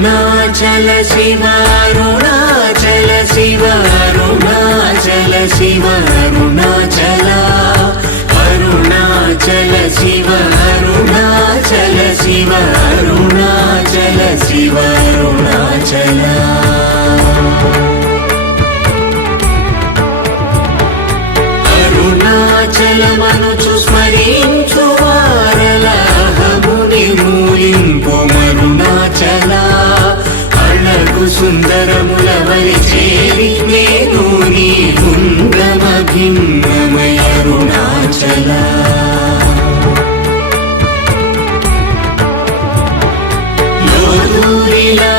అరుణాచల శివ అరుణాచల శివ అరుణాచల శివ అరుణాచల అరుణాచల శివ అరుణాచల శివ అరుణాచల శివ అరుణాచల అరుణాచలమనుచు స్మరించు వారలహము నిర్మూలింపు మరుణాచల అళగు సుందరముల వలి చేరి నేను నీ గుండమ భిన్నమై అరుణాచల లోదూరిలా